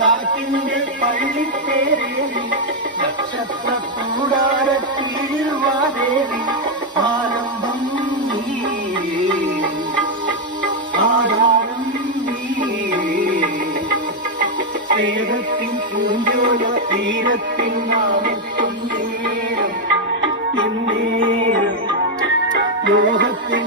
കാറ്റിന്റെ പള്ളിത്തേരേറി നക്ഷത്ര കൂടാരത്തിൽ വാതേറി ആരംഭം ആധാരം വേദത്തിൻ പൂഞ്ചോല തീരത്തിൻ നാമത്തും നേരം മോഹത്തിൻ